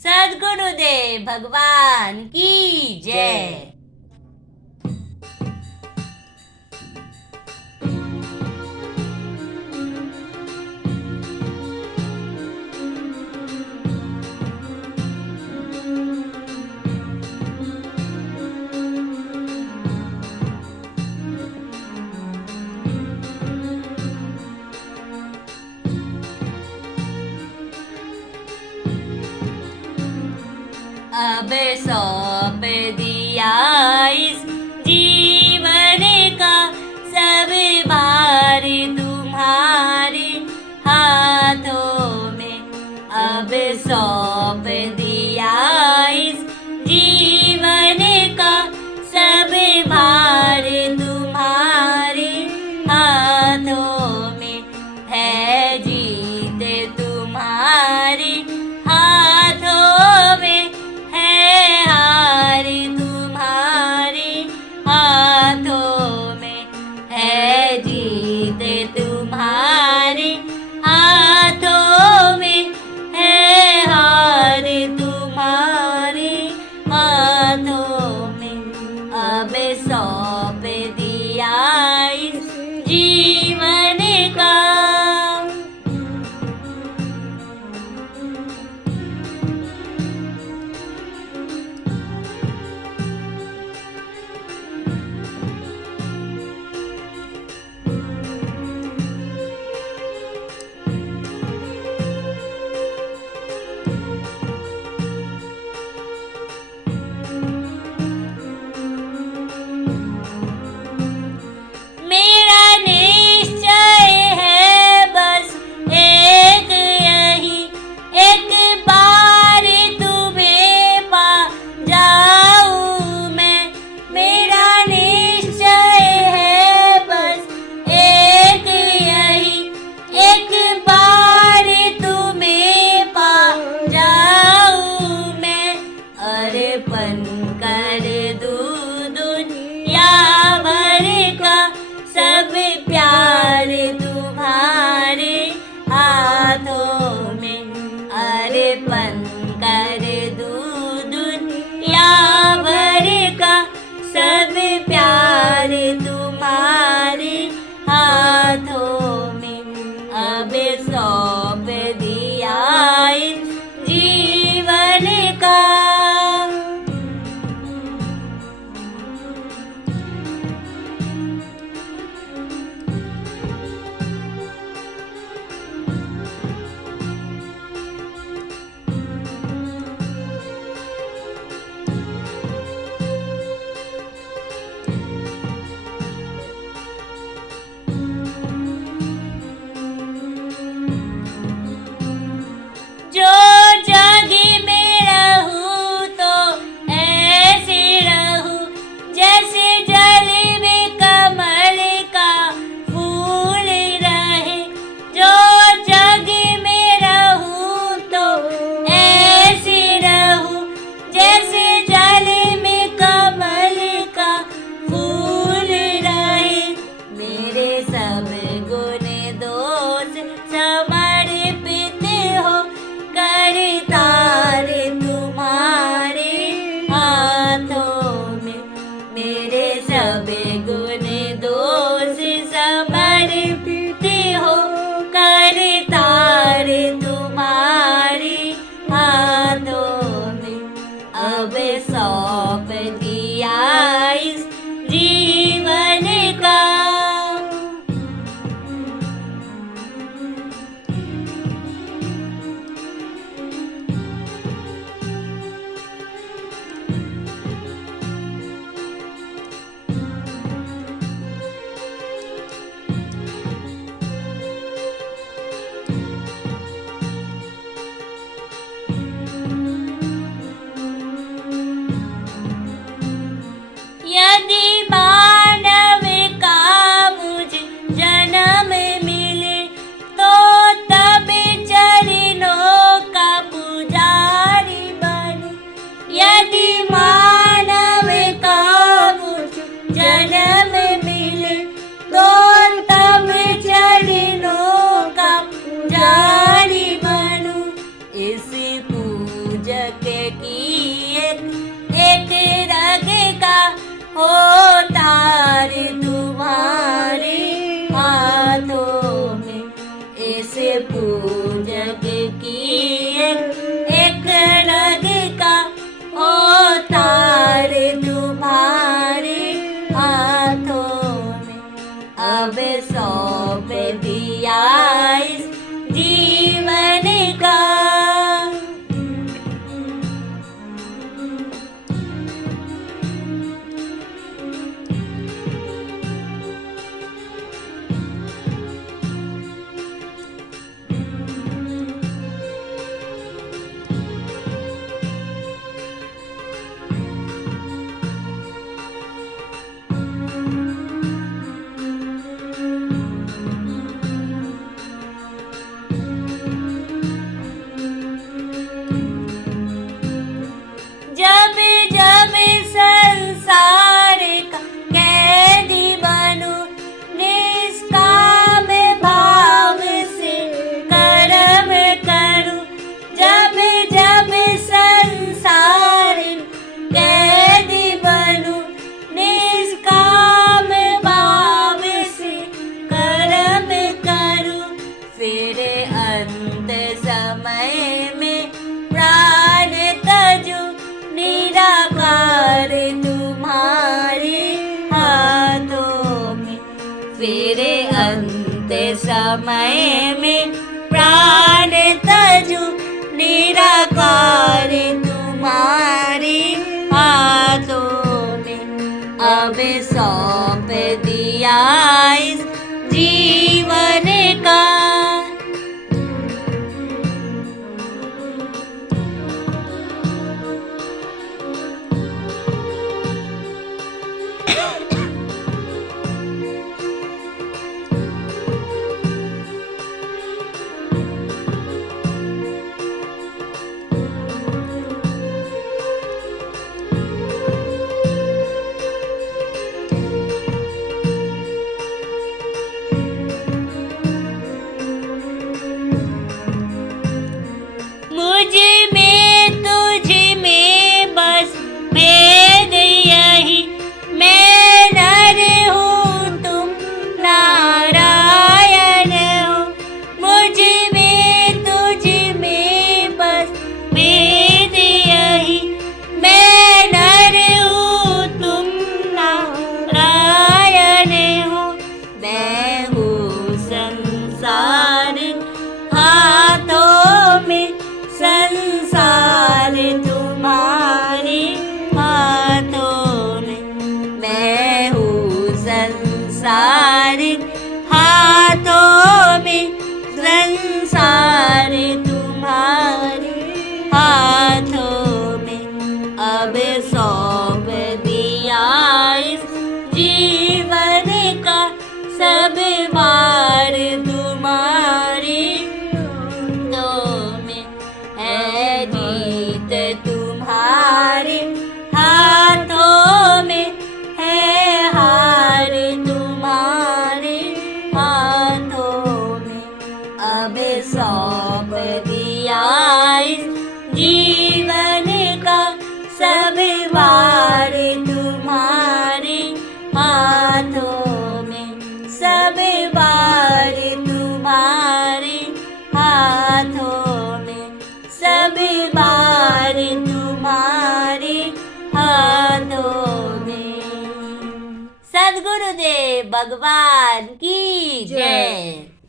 सद्गुरुदेव भगवान की जय। अब सौंप दिया इस जीवन का सब भार तुम्हारे हाथों में। अब सौंप दिया इस जीवन का सब भार तुम्हारे हाथों में। है जीत तुम्हारे हाथों में, है हार तुम्हारे हाथों में। है जीत तुम्हारे हाथों में, है हार तुम्हारे हाथों में। अब सौंप दिया इस जीवन का। मेरा निश्चय है बस एक यही, एक बार तुम्हें पा जाऊं मैं। मेरा निश्चय है बस एक यही, एक बार तुम्हें पा जाऊं मैं। अर्पण कर दूं दुनिया भर का सब प्यार तुम्हारे हाथों में। अर्पण कर दूं दुनिया भर का सब प्यार तुम्हारे हाथों में। अब सौंप दिया इस जीवन का। पूजक की एक रग का हो तार तुम्हारे हाथों में। इस पूजक की एक रग का हो तार तुम्हारे हाथों में। अब सौंप दिया इस जीवन का। जब जब संसार का कैदी बनूं, निष्काम भाव से कर्म करूं। जब जब संसार कैदी बनूं, निष्काम भाव से कर्म करूं। फिर अंत समय में प्राण तजूं, निराकार तुम्हारे हाथों में। फिर अंत समय में प्राण तजूं, निराकार तुम्हारे हाथों में। अब सौंप दिया इस जीवन का। मुझ में तुझ में बस भेद यही, मैं नर हूँ तुम नारायण हो। मुझ में तुझ में बस भेद यही, मैं नर हूँ तुम नारायण हो। मैं हूँ संसार हाथों में, संसार तुम्हारे हाथों में। मैं हूँ संसार हाथों में, संसार तुम्हारे हाथों में। अब सौंप दिया इस जीवन का सब भार तुम्हारे हाथों में। है जीत तुम्हारे हाथों में, है हार तुम्हारे हाथों में। अब सौंप दिया इस जीवन का सब भार तुम्हारे हाथों में। सब भार तुम्हारे हाथों में। सब भार तुम्हारे हाथों में। सद्गुरुदेव भगवान की जय।